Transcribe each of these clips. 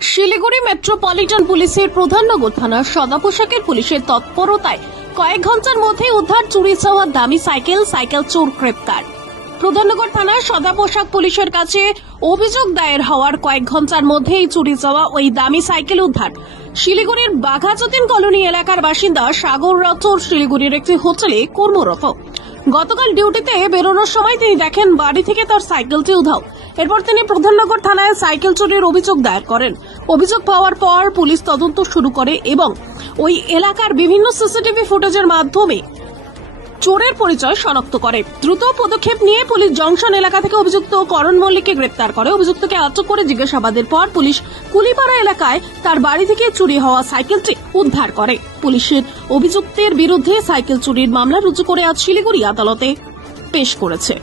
Siliguri metropolitan পুলিশের প্রধাননগর থানার সাদা পোশাকের পুলিশের তৎপরতায় কয়েক ঘন্টার মধ্যে উদ্ধার চুরি যাওয়া দামি সাইকেল চোর গ্রেপ্তার। প্রধাননগর থানার সাদা পোশাক পুলিশের কাছে অভিযোগ দায়ের হওয়ার কয়েক ঘন্টার মধ্যেই চুরি যাওয়া ওই দামি সাইকেল উদ্ধার। শিলিগুড়ির বাঘাযতীন কলোনি এলাকার বাসিন্দা সাগর রাঠোর শিলিগুড়ির একটি হোটেলে কর্মরত। গতকাল ডিউটিতে বেরোনোর সময় তিনি দেখেন বাড়ি থেকে তার সাইকেলটি উধাও। এরপর তিনি প্রধাননগর থানায় সাইকেল চুরির অভিযোগ দায়ের করেন। অভিযোগ পাওয়ার পর পুলিশ তদন্ত শুরু করে এবং ওই এলাকার বিভিন্ন সিসিটিভি ফুটেজের মাধ্যমে চোরের পরিচয় শনাক্ত করে। দ্রুত পদক্ষেপ নিয়ে পুলিশ জংশন এলাকা থেকে অভিযুক্ত করণ মল্লিককে গ্রেপ্তার করে। অভিযুক্তকে আটক করে জিজ্ঞাসাবাদের পর পুলিশ কুলিপাড়া এলাকায় তার বাড়ি থেকে চুরি হওয়া সাইকেলটি উদ্ধার করে। পুলিশের অভিযুক্তের বিরুদ্ধে সাইকেল চুরির মামলা রুজু করে আজ শিলিগুড়ি আদালতে পেশ করেছে।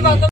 बच्चा